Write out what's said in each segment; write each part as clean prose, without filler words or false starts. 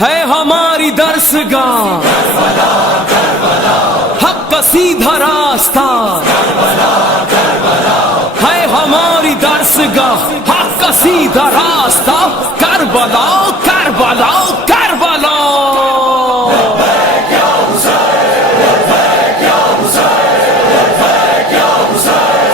ہے ہماری درسگاہ حق کا سیدھا راستہ، ہے ہماری درسگاہ حق کا سیدھا راستہ، کربلا کربلا کربلا۔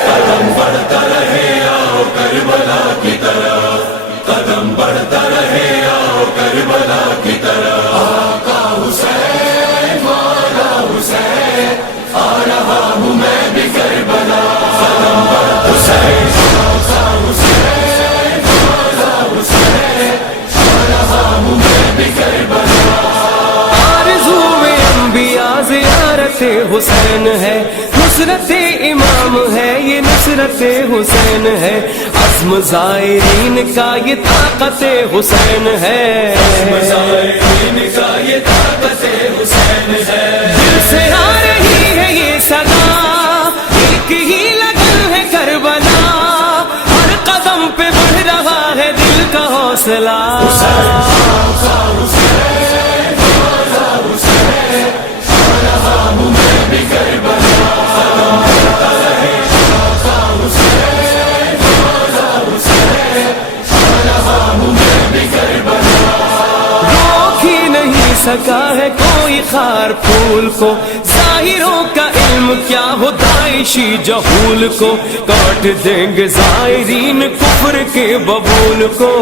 قدم بڑھتا رہے آؤ کربلا کی طرف، قدم بڑھتا رہے آؤ کربلا کی طرف۔ آقا حسین مولا حسین، آ رہا ہوں میں بھی کربلا۔ قدم بڑھتا حسین آقا حسین مولا حسین، آ رہا ہوں میں بھی کربلا۔ آرزو انبیاء زیارت حسین ہے، نصرت امام ہے یہ نصرت حسین ہے، عزم زائرین کا یہ طاقت حسین ہے، عزم زائرین کا یہ طاقت حسین ہے۔ دل سے آ رہی ہے یہ صدا، ایک ہی لگن ہے کربلا، ہر قدم پہ بڑھ رہا ہے دل کا حوصلہ۔ سکا ہے کوئی خار پھول کو، ظاہروں کا علم کیا ہو داعشی جہول کو، کاٹ دیں گے زائرین کفر کے ببول کو،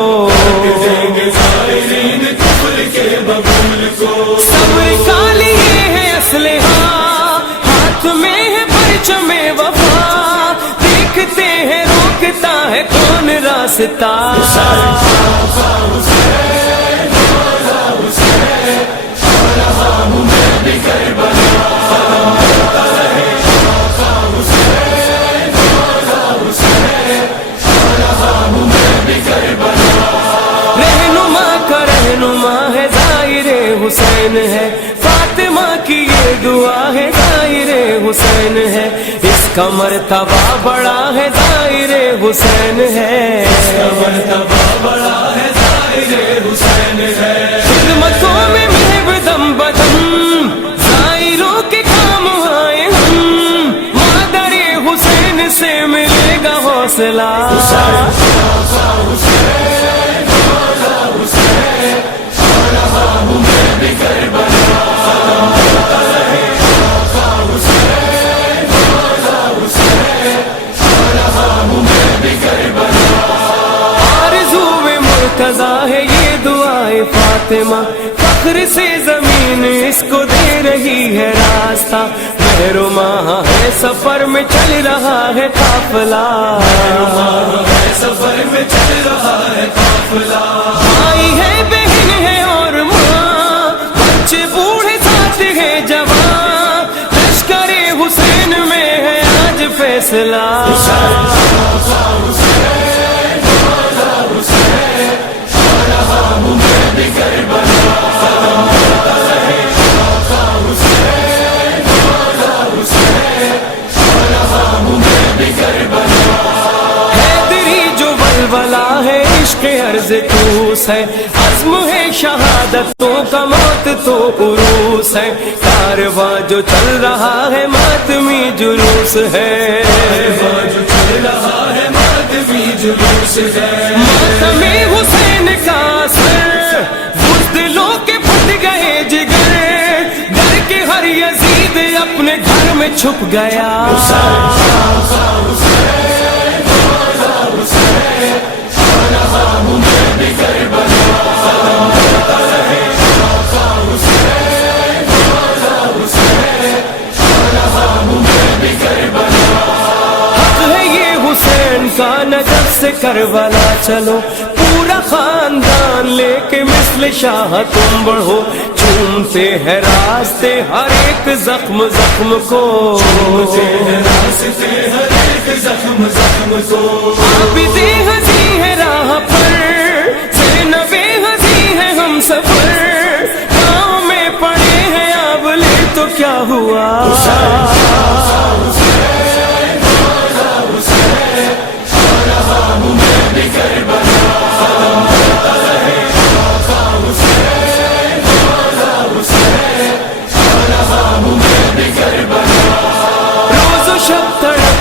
دیں گے زائرین کفر کے ببول کو۔ صبر کا لیے ہے اسلحہ، ہاتھ میں ہے پرچم وفا، دیکھتے ہیں روکتا ہے کون راستہ۔ حسین ہے فاطمہ کی یہ دعا ہے، ظاہر حسین ہے اس کا مرتبہ بڑا ہے، ظاہر حسین ہے اس کا مرتبہ بڑا ہے، ظاہر حسین ہے۔ خدمتوں میں محب دم بدم ظاہروں کے کام آئے ہم، مادر حسین سے ملے گا حوصلہ۔ ہے یہ دعائے فاطمہ، فخر سے زمین اس کو دے رہی ہے راستہ، مہر و ماہ ہے سفر میں چل رہا ہے قافلہ، سفر میں چل رہا ہے قافلہ۔ بھائی ہے بہن ہے اور ماں، بچے بوڑھے ساتھ ہے جوان، لشکر حسین میں ہے آج فیصلہ۔ ہے عشق عرض توس ہے، عزم ہے شہادتوں کا موت تو عروس ہے، کارواں جو چل رہا ہے ماتمی جلوس ہے، جو چل رہا ہے ماتمی جلوس ہے۔ ماتم حسین کا سر بزدلوں کے پھٹ گئے جگر، ڈر کے ہر یزید اپنے گھر میں چھپ گیا۔ کا نجف سے کربلا چلو، پورا خاندان لے کے مثل شاہ تم بڑھو، چومتے ہیں راستے ہر ایک زخم زخم کو، راستے ہر ایک زخم زخم کو۔ عابد ہنسی ہے راہ پر، زینب ہنسی ہے ہم سفر، گاؤں میں پڑے ہیں آبلے تو کیا ہوا۔ کربلا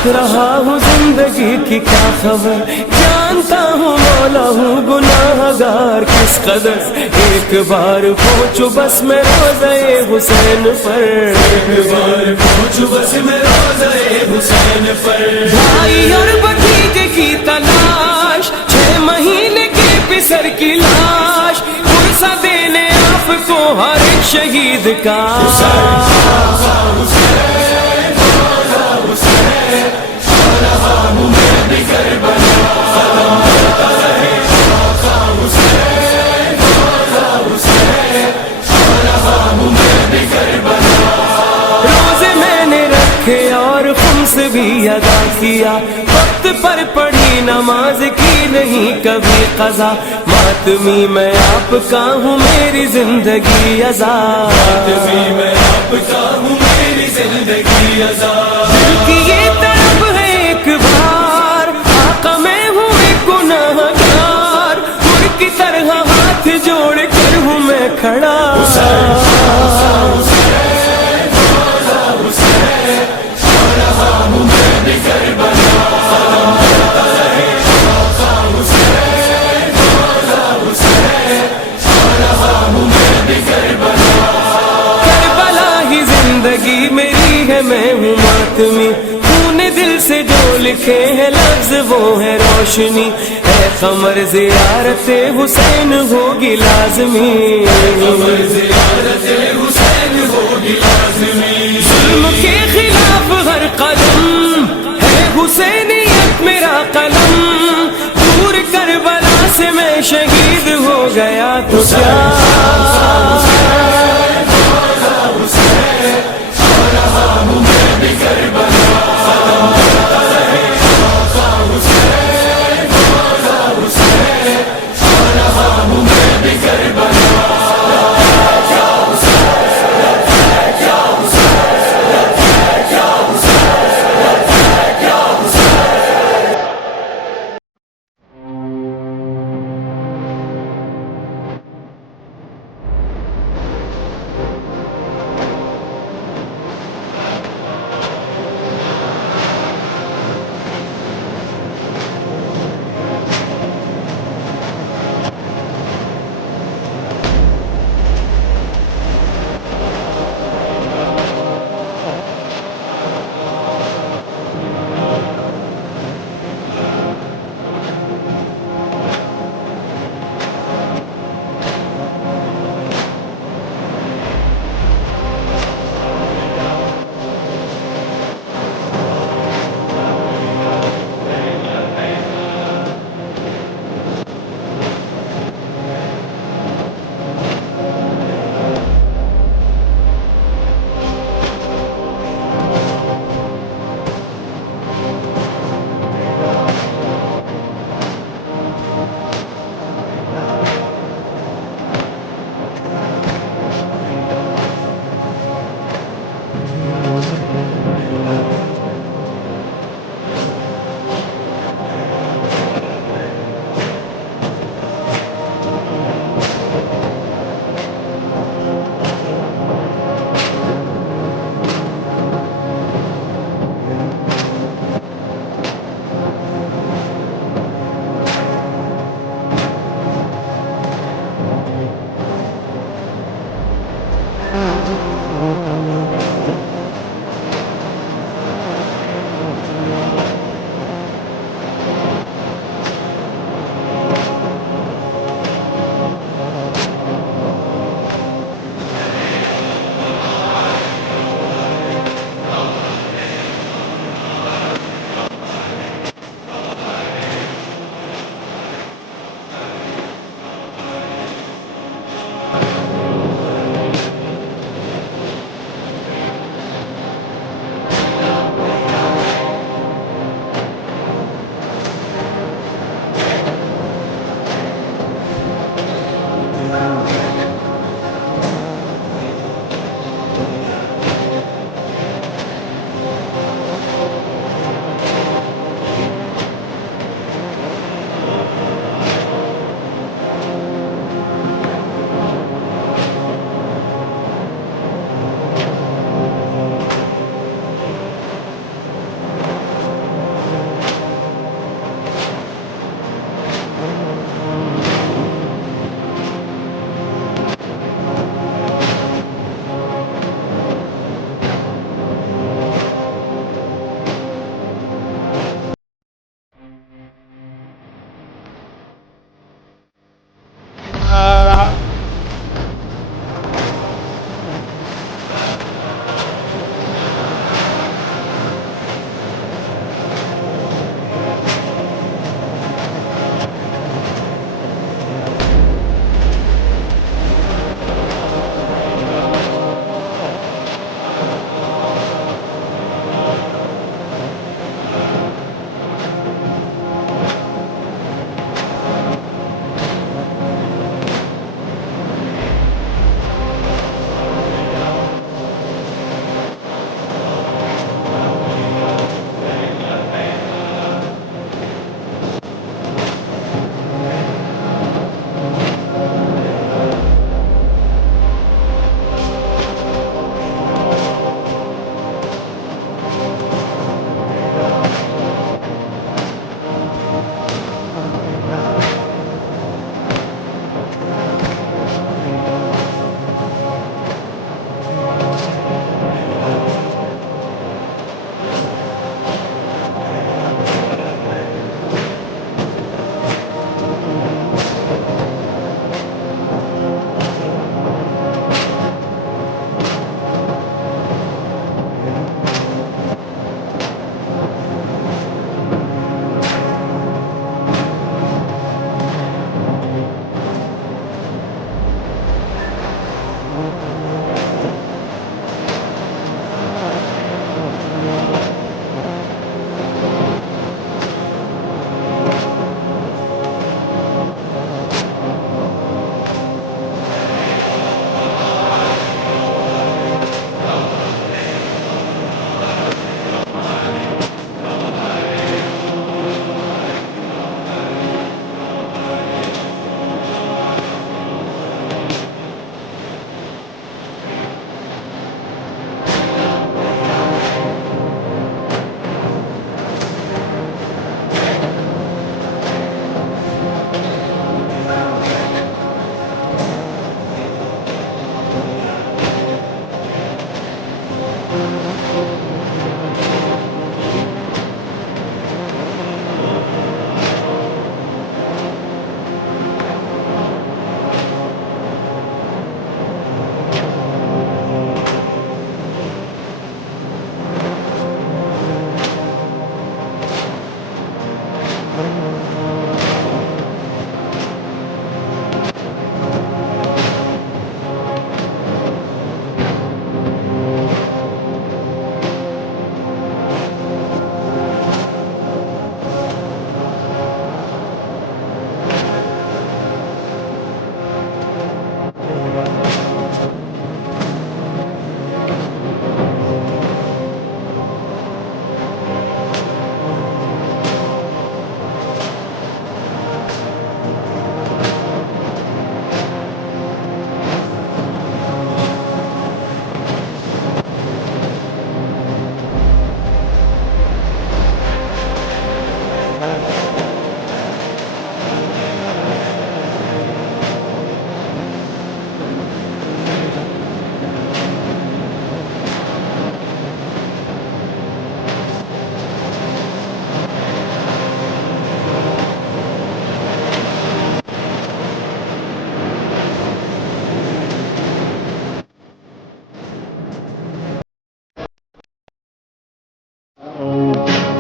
رکھ رہا ہوں زندگی کی کیا خبر، جانتا ہوں مولا ہوں گناہ گار کس قدر، ایک بار پہنچو بس میں روضہ حسین پر، ایک بار پہنچو بس میں روضہ حسین پر، بھائی اور بھتیجے کی تلاش، 6 مہینے کے پسر کی لاش، پرسہ دینے آپ کو ہر ایک شہید کا، روزے میں نے رکھے اور خمس بھی ادا کیا، وقت پر پڑھی نماز کی نہیں کبھی قضا، ماتمی میں آپ کا ہوں میری زندگی آزاد، میں آپ کا ہوں میری زندگی آزاد، دل کی یہ طرف ہے ایک بار، آقا میں ہوں ایک گناہ گار، مر کی طرح ہاتھ جوڑ کر ہوں میں کھڑا، کربلا ہی زندگی میری ہے، میں ہوں ماتمی، خون دل سے جو لکھے ہیں لفظ وہ ہے روشنی، اے قمر زیارت حسین ہوگی لازمی، زیارت حسین ہوگی لازمی، ظلم کے خلاف ہر قدم ہے حسینیت میرا قلم، دور کربلا سے میں شہید ہو گیا تو کیا،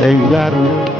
There you got it.